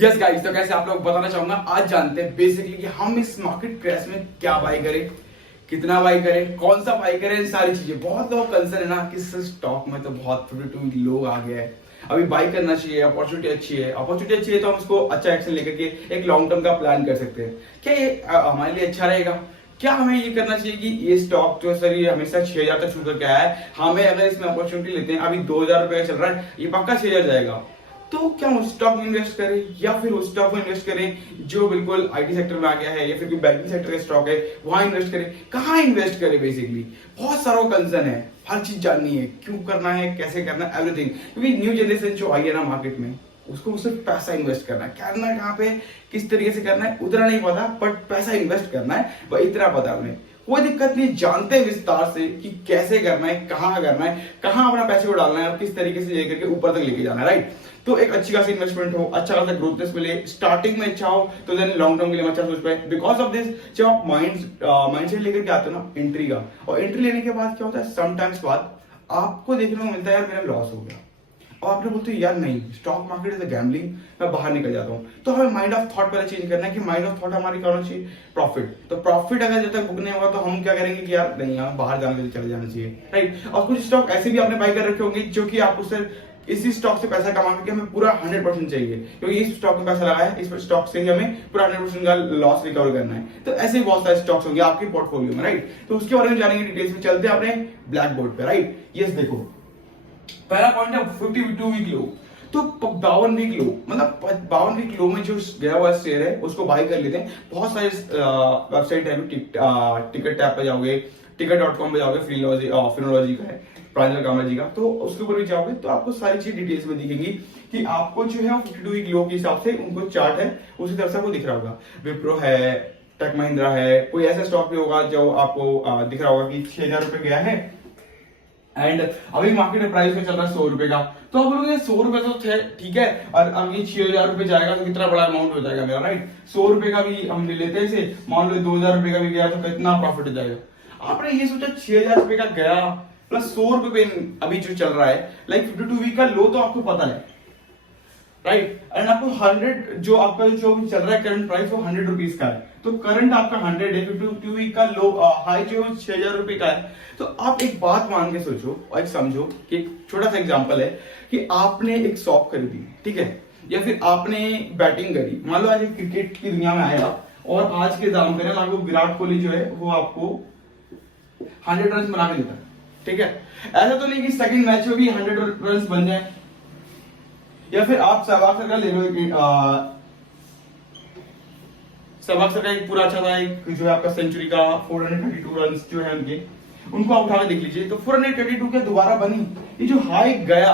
Yes guys, तो कैसे आप लोग बताना चाहूंगा। आज जानते हैं बेसिकली कि हम इस मार्केट क्रैश में क्या बाई करें, कितना बाई करें, कौन सा बाई करें, सारी चीजें। बहुत लोग कंसर्न है ना कि इस स्टॉक में तो बहुत 52 लोग आ गए हैं, अभी बाई करना चाहिए, अपॉर्चुनिटी अच्छी है। अपॉर्चुनिटी अच्छी है तो हम इसको अच्छा एक्शन लेकर के एक लॉन्ग टर्म का प्लान कर सकते हैं। क्या ये हमारे लिए अच्छा रहेगा? क्या हमें ये करना चाहिए कि ये स्टॉक जो सर ये हमेशा 6000 तक छू करके आया है, हमें अगर इसमें अपॉर्चुनिटी लेते हैं, अभी 2000 रुपए चल रहा है, ये पक्का 6000 जाएगा, तो क्या उस स्टॉक में इन्वेस्ट करें या फिर उस स्टॉक में इन्वेस्ट करें जो बिल्कुल आईटी सेक्टर में आ गया है, या फिर कोई बैंकिंग सेक्टर का स्टॉक है वहां इन्वेस्ट करें? कहाँ इन्वेस्ट करें? बेसिकली बहुत सारा कंसर्न है, हर चीज जाननी है, क्यों करना है, कैसे करना है, एवरीथिंग। क्योंकि न्यू जनरेशन जो आई है ना मार्केट में, उसको सिर्फ पैसा इन्वेस्ट करना है। कहाँ पे किस तरीके से करना है उतना नहीं पता, बट पैसा इन्वेस्ट करना है वह इतना पता है। कोई दिक्कत नहीं, जानते हैं विस्तार से कि कैसे करना है, कहाँ करना है, कहाँ अपना पैसे को डालना है और किस तरीके से लेकर के ऊपर तक लेके जाना है, राइट। तो एक अच्छी खासी इन्वेस्टमेंट हो, अच्छा खासा ग्रोथनेस मिले, स्टार्टिंग में अच्छा हो तो देन लॉन्ग टर्म के लिए अच्छा सोच पाए। बिकॉज ऑफ दिस जब आप माइंडसेट लेकर के आते हो ना एंट्री का, और एंट्री लेने के बाद क्या होता है, समटाइम्स बाद आपको देखने को मिलता है यार मेरा लॉस हो गया, और आपने बोलते यार नहीं, stock market is a gambling, मैं बाहर निकल जाता हूँ। तो हमें माइंड ऑफ थॉट पहले चेंज करना है कि माइंड ऑफ थॉट हमारी क्या होना चाहिए, प्रॉफिट। तो प्रॉफिट अगर जब तक बुक नहीं होगा तो हम क्या करेंगे कि यार नहीं, यहाँ बाहर जाने के लिए चले जाना चाहिए, राइट। और कुछ स्टॉक ऐसे भी आपने बाई कर रखे होंगे जो कि आप उससे इसी स्टॉक से पैसा कमा करके हमें पूरा 100% चाहिए, क्योंकि इस स्टॉक में पैसा लगाया है, इस स्टॉक से ही हमें पूरा 100% का लॉस रिकवर करना है। तो ऐसे ही बहुत सारे स्टॉक्स होंगे आपके पोर्टफोलियो में, राइट। तो उसके बारे में जानेंगे डिटेल्स में। चलते हैं अपने ब्लैक बोर्ड पे, राइट। यस, देखो पहला पॉइंट है 52 वीक लो। तो 52 वीक लो, मतलब 52 वीक लो में जो गया हुआ शेयर है उसको बाई कर लेते हैं। बहुत सारे वेबसाइट है, टिकट टैप पे जाओगे, ticket.com पे जाओगे, फिनोलॉजी का है, प्रांजल कामरा जी का, तो उसके ऊपर भी जाओगे तो आपको सारी चीज डिटेल्स में दिखेंगी कि आपको जो है 52 वीक लो के हिसाब से उनको चार्ट है उसी तरह से आपको दिख रहा होगा। विप्रो है, टेक महिंद्रा है, कोई ऐसा स्टॉक भी होगा जो आपको दिख रहा होगा कि 6000 रुपए गया है एंड अभी मार्केट में प्राइस में चल रहा है 100 रुपए का। तो आप बोलोगे 100 रुपए तो ठीक है, और अब ये 6000 रुपए जाएगा तो कितना बड़ा अमाउंट हो जाएगा मेरा, राइट। 100 रुपए का भी हम ले लेते हैं इसे, मान लो 2000 रुपए का भी गया तो कितना प्रॉफिट हो जाएगा। आपने ये सोचा 6000 रुपए का गया प्लस 100 रुपए पे अभी जो चल रहा है, लाइक 52 वीक का लो तो आपको पता है, राइट। एंड आपको 100 जो आपका जो चल रहा है करंट प्राइस वो 100 रुपीज का है, तो करंट आपका 100 है, 52 वीक का लो हाई जो 6000 रुपए का है। तो आप एक बात मान के सोचो और एक समझो कि एक छोटा सा एग्जांपल है कि आपने एक शॉप खरीदी, ठीक है, या फिर आपने बैटिंग करी। मान लो आज क्रिकेट की दुनिया में आया और आज के दाम में लागू विराट कोहली जो है वो आपको 100 रन बना के देता है, ठीक है। ऐसा तो नहीं कि सेकंड मैच में भी 100 रन बन जाए। या फिर आप सहवाग सर का ले लो, सहवाग सर का एक पूरा अच्छा था, एक जो है आपका सेंचुरी का 432 रन जो है उनके, उनको आप उठा के देख लीजिए। तो 432 के दोबारा बनी, ये जो हाई गया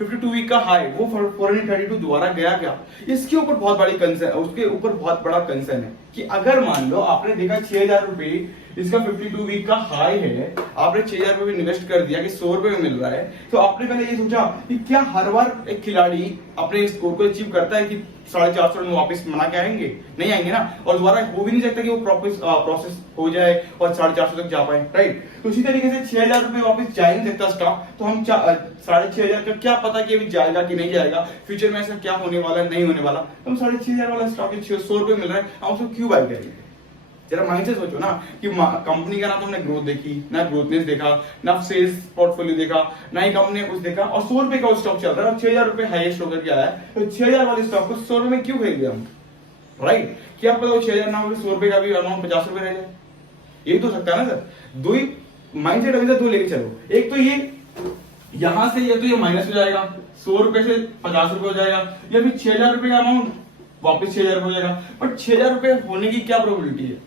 52 वीक का हाई वो 432 दोबारा गया क्या, इसके ऊपर बहुत बड़ी कंसर्न, उसके ऊपर बहुत बड़ा कंसर्न है कि अगर मान लो आपने देखा 6000 रुपए इसका 52 वीक का हाई है, आपने 6000 रुपए इन्वेस्ट कर दिया कि 100 रुपए में मिल रहा है, तो आपने पहले ये सोचा कि क्या हर बार एक खिलाड़ी अपने स्कोर को अचीव करता है कि 450 रन वापस बना के आएंगे? नहीं आएंगे ना, और दोबारा हो भी नहीं सकता कि वो प्रोसेस हो जाए और 450 तक जा पाए, राइट। तो इसी तरीके से 6000 रुपए वापस जा ही नहीं सकता स्टॉक, तो हम 6500 का क्या पता कि अभी जाएगा कि नहीं जाएगा, फ्यूचर में ऐसा क्या होने वाला है, नहीं होने वाला। तो हम 6500 वाला स्टॉक 100 रुपए मिल रहा है, हम उसको क्यों बाई करेंगे? जरा माइंड से सोचो ना कि कंपनी का ना तो हमने ग्रोथ देखी, ना ग्रोथनेस देखा, ना सेल्स पोर्टफोलियो देखा, ना ही कंपनी ने कुछ देखा, और 100 रुपए का स्टॉक चल रहा है और 6000 रुपए हाईएस्ट होकर के आया है, तो 6000 वाले स्टॉक को 100 रुपए में क्यों खरीदे हम, राइट। क्या पता 6000 ना हो 100 रुपए का भी अमाउंट 50 रुपए रह जाए, यही तो सकता है ना सर। दो ही माइंडसेट अभी दो लेके चलो, एक तो ये यहां से ये तो ये माइनस हो जाएगा, 100 रुपए से 50 रुपए हो जाएगा, या फिर 6000 रुपए का अमाउंट वापस 6000 रुपए हो जाएगा। बट 6000 रुपए होने की क्या प्रोबेबिलिटी है?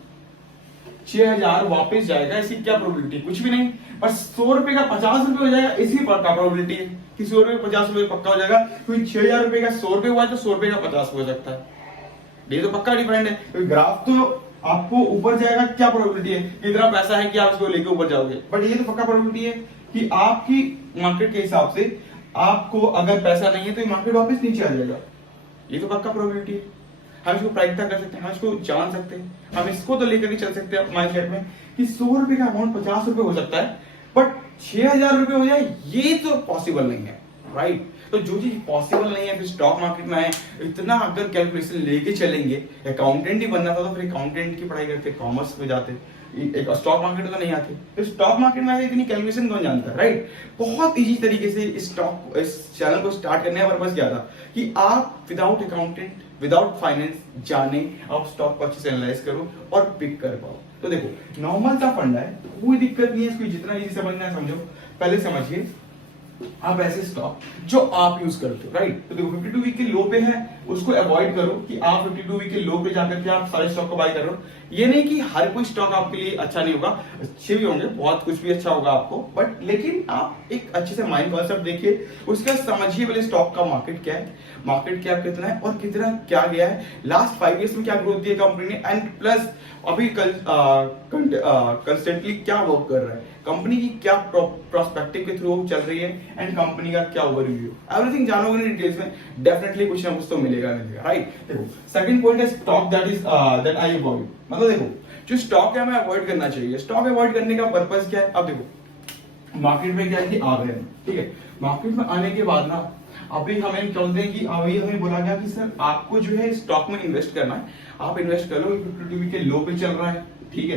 6000 वापस जाएगा, इसकी क्या प्रोबेबिलिटी? कुछ भी नहीं। पर 100 रुपए का 50 रुपए हो जाएगा, इसी पर का प्रोबेबिलिटी है कि 100 रुपए 50 रुपए पक्का हो जाएगा, क्योंकि 6000 रुपए का 100 रुपए हुआ है तो 100 रुपए का 50 हो सकता है। ये तो पक्का डिपेंड है, तो ग्राफ तो आपको ऊपर जाएगा, क्या प्रोबेबिलिटी है, कितना पैसा है कि आप इसको लेके ऊपर जाओगे, बट ये तो पक्का प्रोबेबिलिटी है कि आपकी मार्केट के हिसाब से आपको अगर पैसा नहीं है तो ये मार्केट वापस नीचे आ जाएगा, ये तो पक्का प्रोबेबिलिटी है। हम इसको प्रायिकता कर सकते हैं, हम इसको जान सकते हैं, हम इसको तो लेकर के चल सकते हैं माइंडसेट में कि 100 रुपए का अमाउंट 50 रुपए हो सकता है, बट 6000 रुपए हो जाए ये तो पॉसिबल नहीं है, राइट। तो जो चीज पॉसिबल नहीं है फिर स्टॉक मार्केट में आए, इतना अगर कैलकुलेशन लेके चलेंगे, अकाउंटेंट ही बनना था तो फिर अकाउंटेंट की पढ़ाई करते, कॉमर्स में जाते, एक स्टॉक मार्केट तो नहीं आते, तो स्टॉक मार्केट में इतनी कैलकुलेशन कौन जानता है, राइट। बहुत इजी तरीके से इस चैनल को स्टार्ट करने का पर्पस क्या था कि आप विदाउट अकाउंटेंट, विदाउट फाइनेंस जाने, आप स्टॉक को अच्छे से एनालाइज करो और पिक कर पाओ। तो देखो नॉर्मल सा फंडा है, कोई दिक्कत नहीं है, इसको जितना इजी समझना है समझो। पहले समझिए आप ऐसे स्टॉक जो आप यूज करते हो, राइट। तो देखो 52 वीक के लो पे है, उसको अवॉइड करो कि आप 52 वीक के लो पे जाकर के आप सारे स्टॉक को बाय कर रहे हो। ये नहीं कि हर कोई स्टॉक आपके लिए अच्छा नहीं होगा, अच्छे भी होंगे, बहुत कुछ भी अच्छा होगा आपको, बट लेकिन आप एक अच्छे से माइंड कॉन्सेप्ट देखिए, उसके बाद समझिए पहले स्टॉक का मार्केट क्या है, मार्केट कैप कितना है और कितना क्या गया है, लास्ट 5 इयर्स में क्या ग्रोथ दी है कंपनी ने, एंड प्लस अभी कंस्टेंटली क्या वर्क कर रहा है, कंपनी की क्या प्रोस्पेक्टिव के थ्रू चल रही है, एंड कंपनी का क्या ओवरव्यू, एवरीथिंग जानोगे ना डिटेल्स में, डेफिनेटली कुछ ना कुछ तो मिलेगा, राइट। देखो सेकंड पॉइंट है स्टॉक दैट आई अवॉइड, मतलब देखो जो स्टॉक है हमें अवॉइड करना चाहिए। स्टॉक अवॉइड करने का पर्पस क्या है, अब देखो मार्केट में क्या है कि आ गए हैं, ठीक है, मार्केट में आने के बाद ना अभी हमें बोलते हैं कि अभी हमें बोला गया कि सर आपको जो है स्टॉक में इन्वेस्ट करना है, आप इन्वेस्ट कर लो, 52 वीक के लो पे चल रहा है, ठीक है,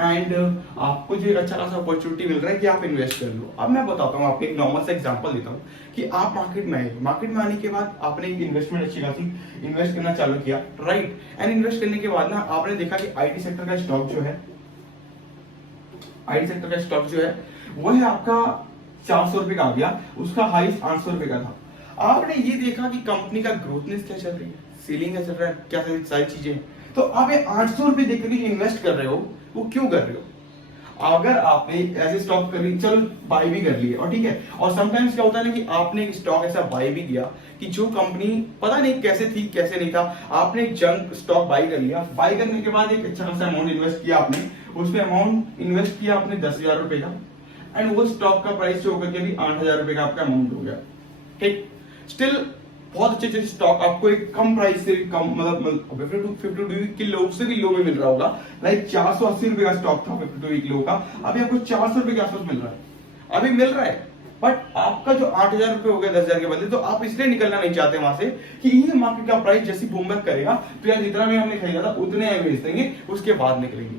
एंड आपको जो अच्छा खासा अपॉर्चुनिटी मिल रहा है कि आप इन्वेस्ट कर लो। अब मैं बताता हूँ आपको एक नॉर्मल सा एग्जांपल देता हूँ कि आप मार्केट में आए, मार्केट में आने के बाद आपने एक इन्वेस्टमेंट अच्छी खासी इन्वेस्ट करना चालू किया, राइट, एंड इन्वेस्ट करने के बाद ना आपने देखा कि आईटी सेक्टर का स्टॉक जो है, आईटी सेक्टर का स्टॉक जो है वो है आपका 400 रुपए का आ गया, उसका हाई 800 रुपए का था। आपने ये देखा कि कंपनी का ग्रोथनेस क्या चल रही है, सीलिंग क्या चल रहा है, क्या सारी चीजें हैं, तो आप ये 800 रुपए देकर जो इन्वेस्ट कर रहे हो वो क्यों कर रहे हो। अगर आपने ऐसे स्टॉक कर ली, चलो बाय भी कर लिए और ठीक है, और समटाइम्स क्या होता है ना कि आपने एक स्टॉक ऐसा बाय भी किया कि जो कंपनी पता नहीं कैसे थी कैसे नहीं था, आपने एक जंक स्टॉक बाय कर लिया, बाय करने के बाद एक अच्छा खासा अमाउंट इन्वेस्ट किया आपने, उसमें अमाउंट इन्वेस्ट किया आपने 10,000 रुपए का, एंड वो स्टॉक का प्राइस जो होकर के भी 8,000 रुपए का आपका अमाउंट हो गया, ठीक। स्टिल बहुत अच्छे अच्छे स्टॉक आपको एक कम प्राइस से कम, मतलब 52 वीक के लो से भी लो में मिल रहा होगा, लाइक 480 रुपए का स्टॉक था 52 वीक लो का, अभी आपको 400 रुपए के आसपास मिल रहा है, अभी मिल रहा है, बट आपका जो 8,000 रुपए हो गया 10,000 के बदले, तो आप इसलिए निकलना नहीं चाहते वहां से कि ये मार्केट का प्राइस जैसे बूमबैक करेगा तो यार जितना भी हमने खरीदा था उतने हम बेच देंगे, उसके बाद निकलेंगे।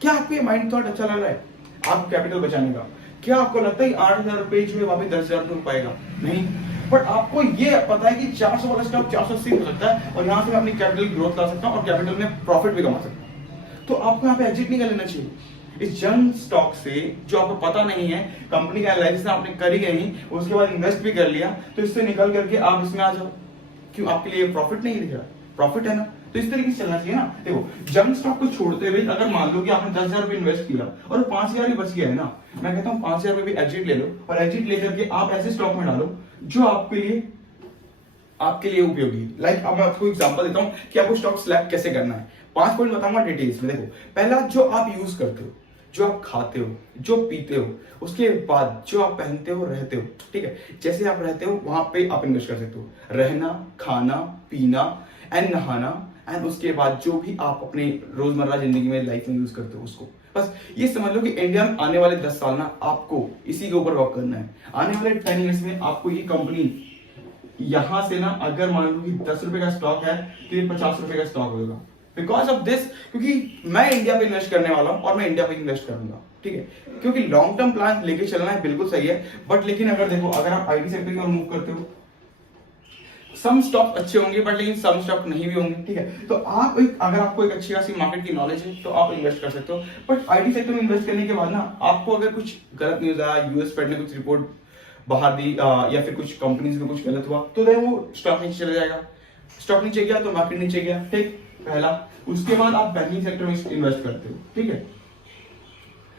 क्या आपको माइंड थॉट अच्छा लग रहा है आप कैपिटल बचाने का? क्या आपको लगता है 8,000 रुपए जो है वापस 10,000 रुपए पाएगा? नहीं, बट आपको ये पता है कि 400 वाला स्टॉक 480 हो सकता है और यहाँ से मैं अपनी कैपिटल ग्रोथ ला सकता हूँ और कैपिटल में प्रॉफिट भी कमा सकता हूँ, तो आपको यहाँ पे एग्जिट नहीं कर लेना चाहिए इस जंक स्टॉक से जो आपको पता नहीं है, कंपनी का एनालिसिस आपने कर ही नहीं, उसके बाद इन्वेस्ट भी कर लिया, तो इससे निकल करके आप इसमें आ जाओ। क्यों? आपके लिए प्रॉफिट नहीं दिख रहा? प्रॉफिट है ना, तो इस तरीके से चलना चाहिए ना। देखो जंक स्टॉक को छोड़ते हुए अगर मान लो कि आपने 10,000 रुपए इन्वेस्ट किया और 5,000 ही बच गया है ना, मैं कहता हूँ 5,000 रुपए भी एग्जिट ले लो और एग्जिट लेकर के आप ऐसे स्टॉक में डालो जो आपके लिए उपयोगी। लाइक अब मैं आपको एग्जांपल देता हूं कि आपको स्टॉक सिलेक्ट कैसे करना है। 5 पॉइंट बताऊंगा डिटेल्स में। देखो पहला, जो आप यूज करते हो, जो आप खाते हो, जो पीते हो, उसके बाद जो आप पहनते हो, रहते हो, ठीक है, जैसे आप रहते हो वहां पे आप इन्वेस्ट कर सकते हो। रहना, खाना, पीना एंड नहाना, एंड उसके बाद जो भी आप अपने रोजमर्रा जिंदगी में लाइफ में यूज करते हो उसको। बस ये समझ लो कि इंडिया में आने वाले 10 साल ना आपको इसी के ऊपर वर्क करना है। आने वाले 10 ईयर्स में आपको ये कंपनी यहां से ना, अगर मान लो कि 10 रुपए का स्टॉक है तो ये 50 रुपए का स्टॉक होगा, बिकॉज ऑफ दिस, क्योंकि मैं इंडिया पे इन्वेस्ट करने वाला हूं और मैं इंडिया पे इन्वेस्ट करूंगा, ठीक है, क्योंकि लॉन्ग टर्म प्लान लेके चलना है, बिल्कुल सही है। बट लेकिन अगर देखो, अगर आप आईटी सेक्टर की ओर मूव करते हो, सम स्टॉक अच्छे होंगे बट लेकिन सम स्टॉक नहीं भी होंगे, ठीक है, तो आप अगर आपको एक अच्छी खासी मार्केट की नॉलेज है तो आप इन्वेस्ट कर सकते हो। बट आईटी सेक्टर में इन्वेस्ट करने के बाद ना आपको अगर कुछ गलत न्यूज आया, यूएस फेड ने कुछ रिपोर्ट बाहर दी, या फिर कुछ कंपनीज में कुछ गलत हुआ, तो वो स्टॉक नीचे चला जाएगा। स्टॉक नीचे गया तो मार्केट नीचे गया, ठीक, पहला। उसके बाद आप बैंकिंग सेक्टर में इन्वेस्ट करते हो, ठीक है,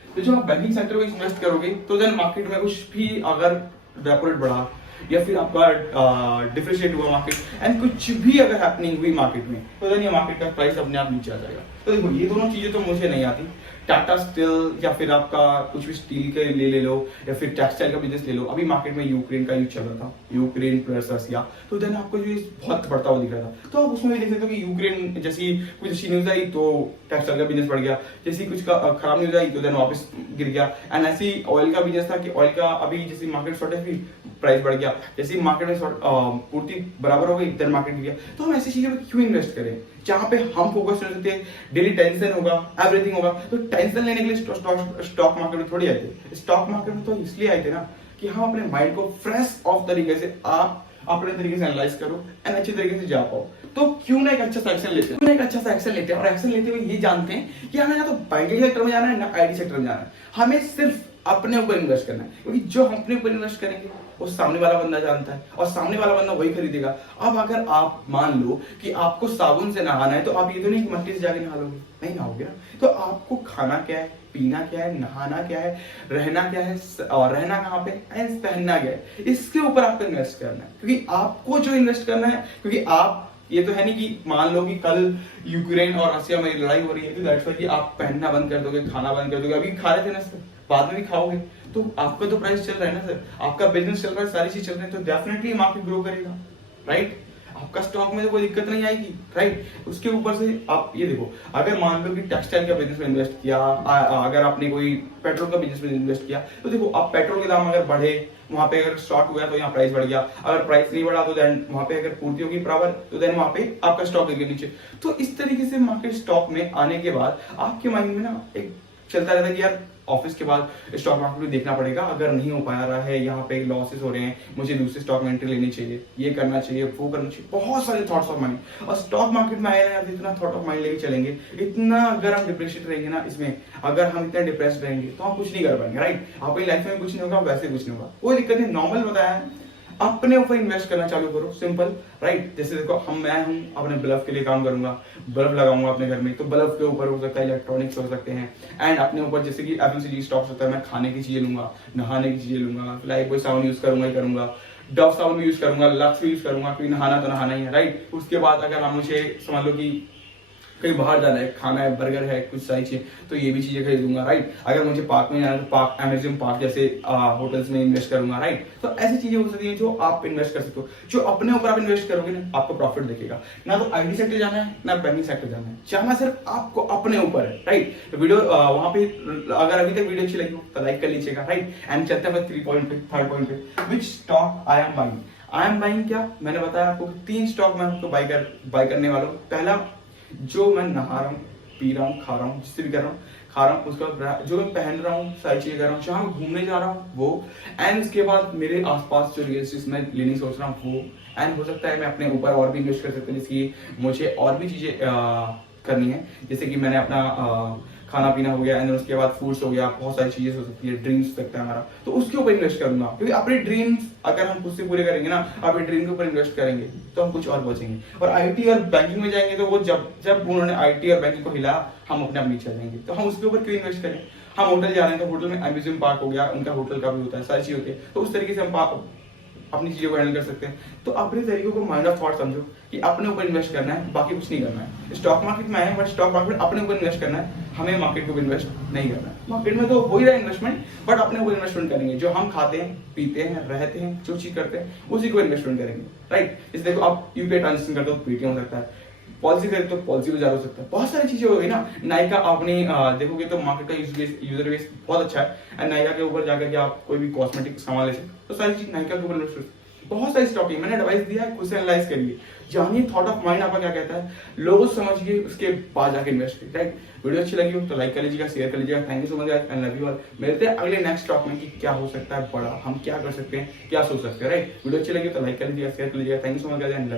तो जब आप बैंकिंग सेक्टर में इन्वेस्ट करोगे तो देन मार्केट में कुछ भी अगर रेपो रेट बढ़ा या फिर आपका डिफ्रेशिएट हुआ मार्केट एंड कुछ भी अगर हैपनिंग हुई मार्केट में, तो देन ये मार्केट का प्राइस अपने आप नीचे आ जाएगा। तो देखो ये दोनों चीजें तो मुझे नहीं आती। टाटा स्टील या फिर आपका कुछ भी स्टील के ले लो या फिर टेक्सटाइल का बिजनेस ले लो, अभी मार्केट में यूक्रेन का युद्ध चल रहा था, यूक्रेन प्लस रसिया, तो देन आपको जो बहुत बढ़ता हुआ दिख रहा था, तो आप उसमें भी देख सकते हो कि यूक्रेन जैसी कुछ अच्छी न्यूज आई तो टेक्सटाइल का बिजनेस बढ़ गया, जैसी कुछ खराब न्यूज आई तो देन वापस गिर गया। एंड ऐसी ऑयल का बिजनेस था कि ऑयल का अभी जैसी मार्केट शॉर्टेज हुई, प्राइस बढ़ गया, जैसे मार्केट में पूर्ति बराबर हो गई देन मार्केट गिर गया। तो हम ऐसी चीजों में क्यों इन्वेस्ट करें जहां पे हम फोकस कर सकते हैं, डेली टेंशन होगा, एवरीथिंग होगा। तो टेंशन लेने के लिए स्टॉक मार्केट में थोड़ी आते, स्टॉक मार्केट में तो इसलिए आए थे ना कि हम अपने माइंड को फ्रेश ऑफ तरीके से आप अपने तरीके से एनालाइज करो एंड अच्छे तरीके से जा पाओ। तो क्यों ना एक अच्छा सा एक्शन लेते हैं, क्यों ना एक अच्छा सा एक्शन लेते हैं और एक्शन लेते हुए ये जानते हैं कि हमें ना तो बैंकिंग सेक्टर में जाना है ना आईटी सेक्टर में जाना है, हमें सिर्फ अपने ऊपर इन्वेस्ट करना है। क्योंकि जो हम अपने ऊपर इन्वेस्ट करेंगे वो सामने वाला बंदा जानता है और सामने वाला बंदा वही खरीदेगा। अब अगर आप मान लो कि आपको साबुन से नहाना है तो आप ये तो नहीं कि मट्टी से जाके नहा लोगे, नहीं नहाओगे ना। तो आपको खाना क्या है, पीना क्या है, नहाना क्या है, रहना क्या है और रहना कहाँ पे एंड पहनना क्या है, इसके ऊपर आपको इन्वेस्ट करना है। क्योंकि आपको जो इन्वेस्ट करना है, क्योंकि आप ये तो है नहीं कि मान लो कि कल यूक्रेन और रशिया में लड़ाई हो रही है तो दैट्स व्हाई कि आप पहनना बंद कर दोगे, खाना बंद कर दोगे। अभी खा रहे थे ना सर, बाद में भी खाओगे, तो आपका तो प्राइस चल रहा है ना सर, आपका बिजनेस चल रहा है, सारी चीज चल रही है, तो डेफिनेटली मार्केट ग्रो करेगा, राइट। आपका स्टॉक में तो कोई दिक्कत नहीं आएगी, राइट। उसके ऊपर से आप ये देखो, अगर मान लो कि टेक्सटाइल का बिजनेस में इन्वेस्ट किया, अगर आपने कोई पेट्रोल का बिजनेस में इन्वेस्ट किया, तो देखो आप पेट्रोल के दाम अगर बढ़े, वहां पे अगर शॉर्ट हुआ तो यहाँ प्राइस बढ़ गया, अगर प्राइस नहीं बढ़ा तो देन वहां पे अगर पूर्ति होगी बराबर तो देन वहां पे आपका स्टॉक गिर गया नीचे। तो इस तरीके से मार्केट स्टॉक में आने के बाद आपके माइंड में ना एक चलता रहता है कि यार ऑफिस के बाद स्टॉक मार्केट में देखना पड़ेगा, अगर नहीं हो पा रहा है, यहाँ पे लॉसेस हो रहे हैं, मुझे दूसरे स्टॉक में एंट्री लेनी चाहिए, ये करना चाहिए, वो करना चाहिए, बहुत सारे थॉट्स ऑफ माइंड। और स्टॉक मार्केट में आए ना यार, इतना थॉट ऑफ माइंड लेके चलेंगे, इतना अगर हम डिप्रेशन रहेंगे ना इसमें, अगर हम इतना डिप्रेस रहेंगे तो हम कुछ नहीं कर पाएंगे, राइट। आपकी लाइफ में कुछ नहीं होगा, वैसे कुछ नहीं होगा, कोई दिक्कत नहीं, नॉर्मल बताया है। अपने ऊपर इन्वेस्ट करना चालू करो, सिंपल, राइट। जैसे देखो मैं हूँ अपने बल्ब के लिए काम करूंगा, बल्ब लगाऊंगा अपने घर में, तो बल्ब के ऊपर हो सकता है इलेक्ट्रॉनिक्स हो सकते हैं, एंड अपने ऊपर जैसे कि एफएमसीजी स्टॉक्स होता है, मैं खाने की चीजें लूंगा, नहाने की चीजें लूंगा, लाइक कोई साबुन यूज करूंगा ही करूंगा, डव साबुन भी यूज करूंगा, लक्स भी यूज करूंगा, क्योंकि नहाना तो नहाना ही है, राइट। उसके बाद अगर हम मुझे समझ लो कि कहीं बाहर जाना है, खाना है, बर्गर है, कुछ सारी चीजें, तो ये भी चीजें खरीदूंगा, राइट। अगर मुझे पार्क में जाना है तो पार्क, अमेजन पार्क जैसे होटल्स में इन्वेस्ट करूंगा, राइट। तो ऐसी चीजें हो सकती हैं जो आप इन्वेस्ट कर सकते हो। जो अपने ऊपर आप इन्वेस्ट करोगे ना, आपको प्रॉफिट दिखेगा। ना तो आईटी सेक्टर जाना है ना बैंकिंग सेक्टर जाना है, जाना सिर्फ आपको अपने ऊपर है, राइट। तो वीडियो वहां पे अगर अभी तक वीडियो अच्छी लगी हो तो लाइक कर लीजिएगा, राइट। एंड चलते हैं 3 पॉइंट पे, 3rd पॉइंट पे, विच stock I am buying. I am buying क्या, मैंने बताया आपको 3 स्टॉक मैं आपको बाय करने वाला हूँ। पहला, जो मैं नहा रहा हूँ, पी रहा हूँ, खा रहा हूँ, जिससे भी कर रहा हूँ, खा रहा हूँ, उसका जो मैं पहन रहा हूँ, सारी चीजें कर रहा हूँ, जहाँ मैं घूमने जा रहा हूँ वो, एंड उसके बाद मेरे आसपास जो रियल एस्टेट मैं लेने सोच रहा हूँ वो, एंड हो सकता है मैं अपने ऊपर और भी इन्वेस्ट कर सकता हूँ, जिसकी मुझे और भी चीजें करनी है। जैसे कि मैंने अपना खाना पीना हो गया, एंड उसके बाद फूड्स हो गया, बहुत सारी चीजें हो सकती है, ड्रीम्स हो सकता है हमारा, तो उसके ऊपर इन्वेस्ट करूंगा। क्योंकि अपने ड्रीम्स अगर हम खुद से पूरे करेंगे ना, अपने ड्रीम के ऊपर इन्वेस्ट करेंगे तो हम कुछ और बचेंगे। और आईटी और बैंकिंग में जाएंगे तो वो जब उन्होंने आईटी और बैंकिंग को हिलाया, हम अपने आप नीचे जाएंगे, तो हम उसके ऊपर क्यों इन्वेस्ट करें। हम होटल जा रहे हैं तो होटल में अम्यूजमेंट पार्क हो गया, उनका होटल का भी होता है, सारी चीज होती है, तो उस तरीके से हम अपनी चीजों को हैंडल कर सकते हैं। तो अपने तरीकों को माइंड ऑफ थॉट समझो कि अपने ऊपर इन्वेस्ट करना है, बाकी कुछ नहीं करना है। स्टॉक मार्केट में आए बट स्टॉक मार्केट अपने ऊपर इन्वेस्ट करना है, हमें मार्केट को इन्वेस्ट नहीं करना है। मार्केट में तो हो ही रहा है इन्वेस्टमेंट, बट अपने ऊपर इन्वेस्टमेंट करेंगे। जो हम खाते हैं, पीते हैं, रहते हैं, जो चीज करते हैं उसी को इन्वेस्टमेंट करेंगे, राइट। जैसे देखो आप यूपीआई ट्रांजेक्शन करते हो, पेटीएम हो सकता है, पॉलिसी खरीदते तो पॉलिसी बाजार हो सकता है, बहुत सारी चीजें हो गई ना। नायका आपने देखोगे तो मार्केट का यूजर बेस बहुत अच्छा है, एंड नायका के ऊपर जाकर के आप कोई भी कॉस्मेटिक सामान ले सकते, तो सारी चीज नायका के ऊपर इन्वेस्ट। बहुत सारी स्टॉक है, मैंने एडवाइस दिया है, खुद से एनालाइज करिए, जानिए थॉट ऑफ माइंड आपका क्या कहता है, लोगों से समझिए, उसके बाद जाके इन्वेस्ट करिए, राइट। वीडियो अच्छी लगी हो तो लाइक कर लीजिएगा, शेयर कर लीजिएगा। Thank you so much guys, I love you all. मिलते हैं अगले नेक्स्ट स्टॉक में कि क्या हो सकता है बड़ा, हम क्या कर सकते हैं, क्या सोच सकते हैं, राइट। वीडियो अच्छी लगी तो लाइक कर लीजिएगा, शेयर कर लीजिएगा। Thank you so much guys, I love.